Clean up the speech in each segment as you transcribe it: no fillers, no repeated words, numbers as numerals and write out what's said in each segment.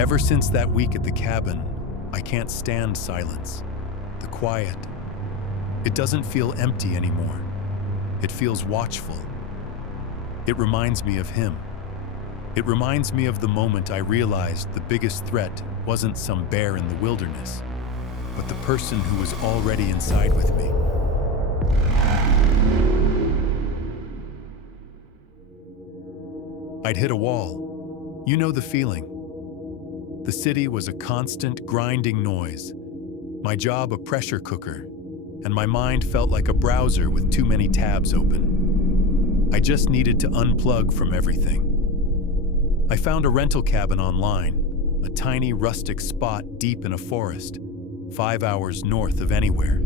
Ever since that week at the cabin, I can't stand silence. The quiet. It doesn't feel empty anymore. It feels watchful. It reminds me of him. It reminds me of the moment I realized the biggest threat wasn't some bear in the wilderness, but the person who was already inside with me. I'd hit a wall. You know the feeling. The city was a constant grinding noise, my job a pressure cooker, and my mind felt like a browser with too many tabs open. I just needed to unplug from everything. I found a rental cabin online, a tiny rustic spot deep in a forest, 5 hours north of anywhere.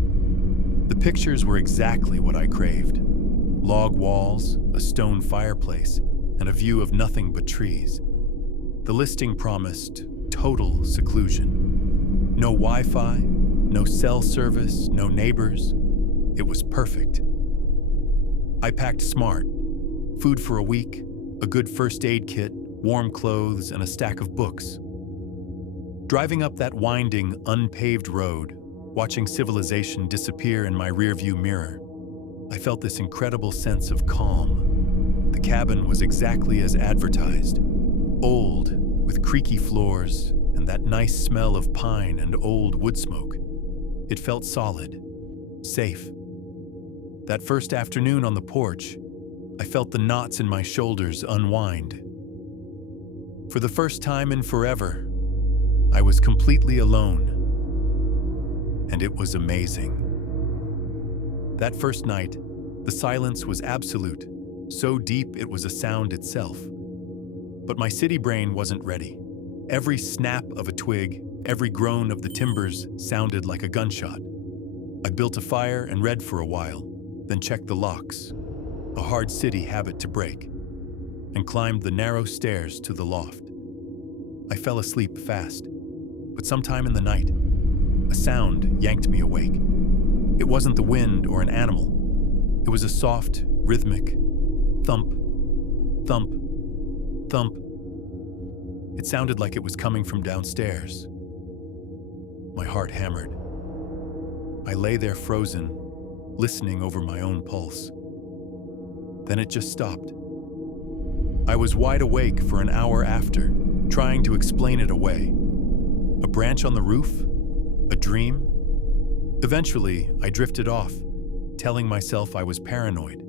The pictures were exactly what I craved. Log walls, a stone fireplace, and a view of nothing but trees. The listing promised total seclusion. No Wi-Fi, no cell service, no neighbors. It was perfect. I packed smart. Food for a week, a good first aid kit, warm clothes, and a stack of books. Driving up that winding, unpaved road, watching civilization disappear in my rearview mirror, I felt this incredible sense of calm. The cabin was exactly as advertised. Old, with creaky floors and that nice smell of pine and old wood smoke. It felt solid, safe. That first afternoon on the porch, I felt the knots in my shoulders unwind. For the first time in forever, I was completely alone, and it was amazing. That first night, the silence was absolute, so deep it was a sound itself. But my city brain wasn't ready. Every snap of a twig, every groan of the timbers sounded like a gunshot. I built a fire and read for a while, then checked the locks, a hard city habit to break, and climbed the narrow stairs to the loft. I fell asleep fast, but sometime in the night, a sound yanked me awake. It wasn't the wind or an animal. It was a soft, rhythmic thump, thump, thump. It sounded like it was coming from downstairs. My heart hammered. I lay there frozen, listening over my own pulse. Then it just stopped. I was wide awake for an hour after, trying to explain it away. A branch on the roof? A dream? Eventually, I drifted off, telling myself I was paranoid.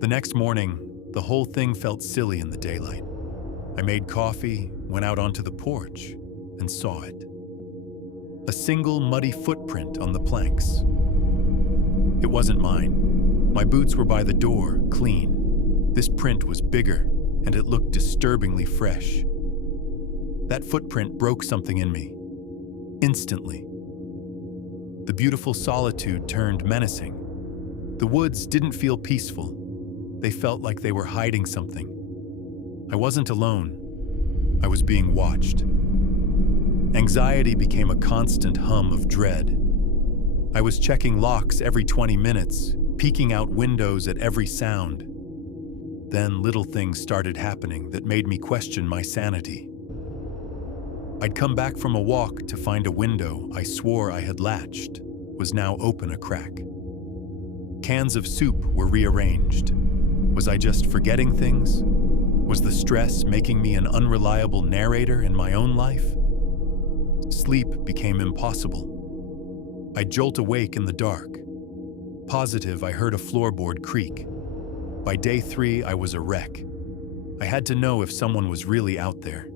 The next morning, the whole thing felt silly in the daylight. I made coffee, went out onto the porch, and saw it. A single muddy footprint on the planks. It wasn't mine. My boots were by the door, clean. This print was bigger, and it looked disturbingly fresh. That footprint broke something in me. Instantly. The beautiful solitude turned menacing. The woods didn't feel peaceful. They felt like they were hiding something. I wasn't alone. I was being watched. Anxiety became a constant hum of dread. I was checking locks every 20 minutes, peeking out windows at every sound. Then little things started happening that made me question my sanity. I'd come back from a walk to find a window I swore I had latched was now open a crack. Cans of soup were rearranged. Was I just forgetting things? Was the stress making me an unreliable narrator in my own life? Sleep became impossible. I'd jolt awake in the dark. Positive I heard a floorboard creak. By day 3, I was a wreck. I had to know if someone was really out there.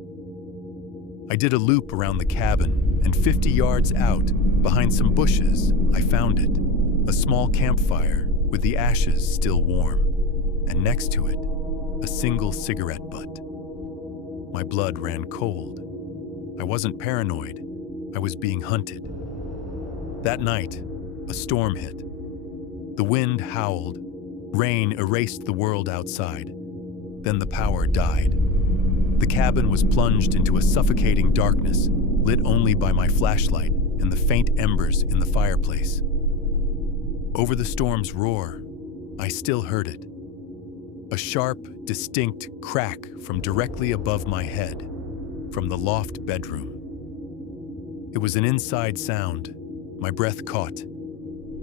I did a loop around the cabin, and 50 yards out, behind some bushes, I found it. A small campfire with the ashes still warm, and next to it, a single cigarette butt. My blood ran cold. I wasn't paranoid. I was being hunted. That night, a storm hit. The wind howled. Rain erased the world outside. Then the power died. The cabin was plunged into a suffocating darkness, lit only by my flashlight and the faint embers in the fireplace. Over the storm's roar, I still heard it. A sharp, distinct crack from directly above my head. from the loft bedroom. It was an inside sound. My breath caught.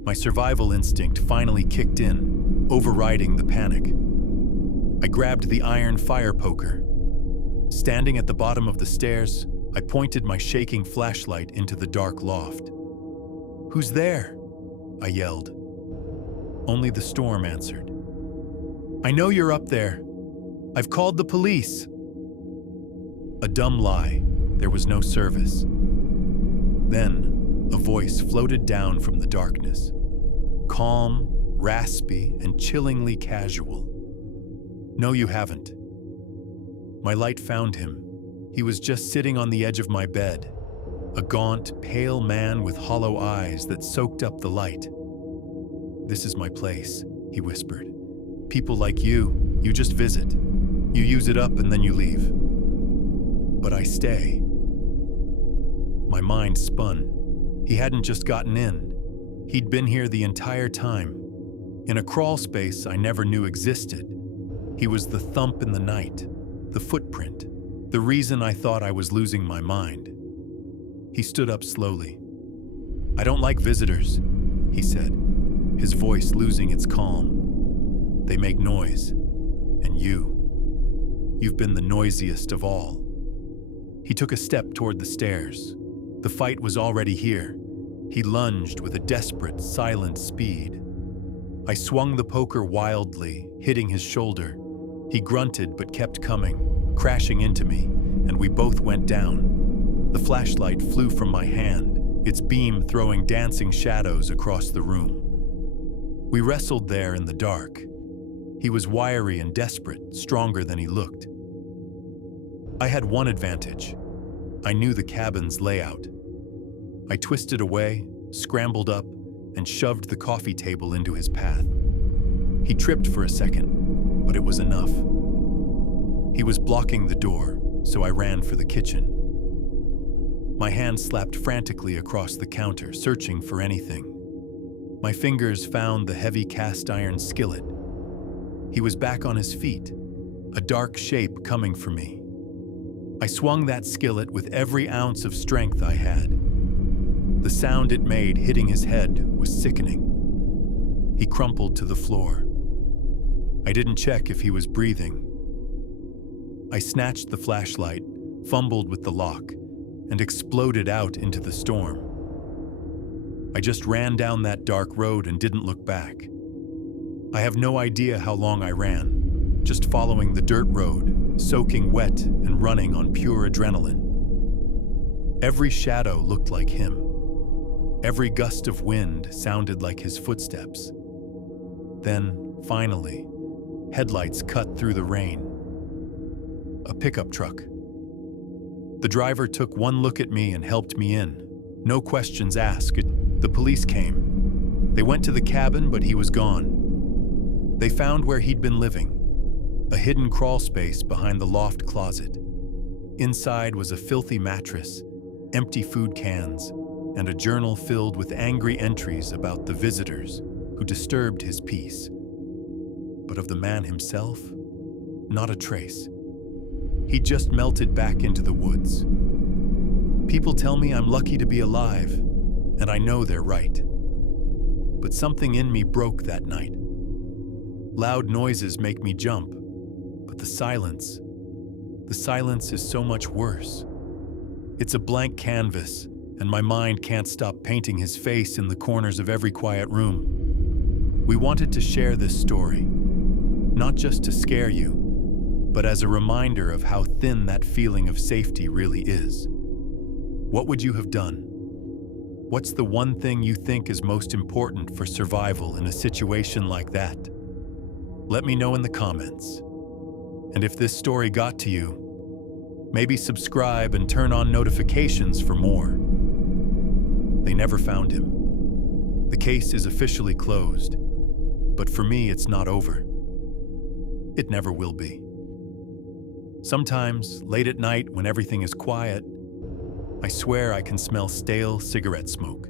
My survival instinct finally kicked in, overriding the panic. I grabbed the iron fire poker. Standing at the bottom of the stairs, I pointed my shaking flashlight into the dark loft. "Who's there?" I yelled. Only the storm answered. "I know you're up there. I've called the police." A dumb lie. There was no service. Then, a voice floated down from the darkness. Calm, raspy, and chillingly casual. "No, you haven't." My light found him. He was just sitting on the edge of my bed, a gaunt, pale man with hollow eyes that soaked up the light. "This is my place," he whispered. "People like you just visit. You use it up and then you leave. But I stay." My mind spun. He hadn't just gotten in. He'd been here the entire time, in a crawl space I never knew existed. He was the thump in the night, the footprint, the reason I thought I was losing my mind. He stood up slowly. "I don't like visitors," he said, his voice losing its calm. "They make noise. And you've been the noisiest of all." He took a step toward the stairs. The fight was already here. He lunged with a desperate, silent speed. I swung the poker wildly, hitting his shoulder. He grunted but kept coming, crashing into me, and we both went down. The flashlight flew from my hand, its beam throwing dancing shadows across the room. We wrestled there in the dark. He was wiry and desperate, stronger than he looked. I had one advantage. I knew the cabin's layout. I twisted away, scrambled up, and shoved the coffee table into his path. He tripped for a second, but it was enough. He was blocking the door, so I ran for the kitchen. My hand slapped frantically across the counter, searching for anything. My fingers found the heavy cast iron skillet. He was back on his feet, a dark shape coming for me. I swung that skillet with every ounce of strength I had. The sound it made hitting his head was sickening. He crumpled to the floor. I didn't check if he was breathing. I snatched the flashlight, fumbled with the lock, and exploded out into the storm. I just ran down that dark road and didn't look back. I have no idea how long I ran, just following the dirt road, soaking wet and running on pure adrenaline. Every shadow looked like him. Every gust of wind sounded like his footsteps. Then, finally, headlights cut through the rain. A pickup truck. The driver took one look at me and helped me in. No questions asked. The police came. They went to the cabin, but he was gone. They found where he'd been living, a hidden crawl space behind the loft closet. Inside was a filthy mattress, empty food cans, and a journal filled with angry entries about the visitors who disturbed his peace. But of the man himself, not a trace. He just melted back into the woods. People tell me I'm lucky to be alive, and I know they're right. But something in me broke that night. Loud noises make me jump, but the silence is so much worse. It's a blank canvas, and my mind can't stop painting his face in the corners of every quiet room. We wanted to share this story, not just to scare you, but as a reminder of how thin that feeling of safety really is. What would you have done? What's the one thing you think is most important for survival in a situation like that? Let me know in the comments. And if this story got to you, maybe subscribe and turn on notifications for more. They never found him. The case is officially closed, but for me it's not over. It never will be. Sometimes, late at night when everything is quiet, I swear I can smell stale cigarette smoke.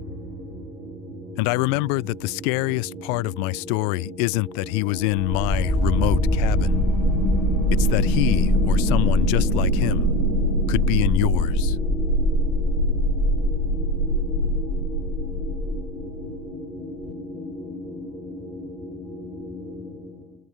And I remember that the scariest part of my story isn't that he was in my remote cabin. It's that he, or someone just like him, could be in yours.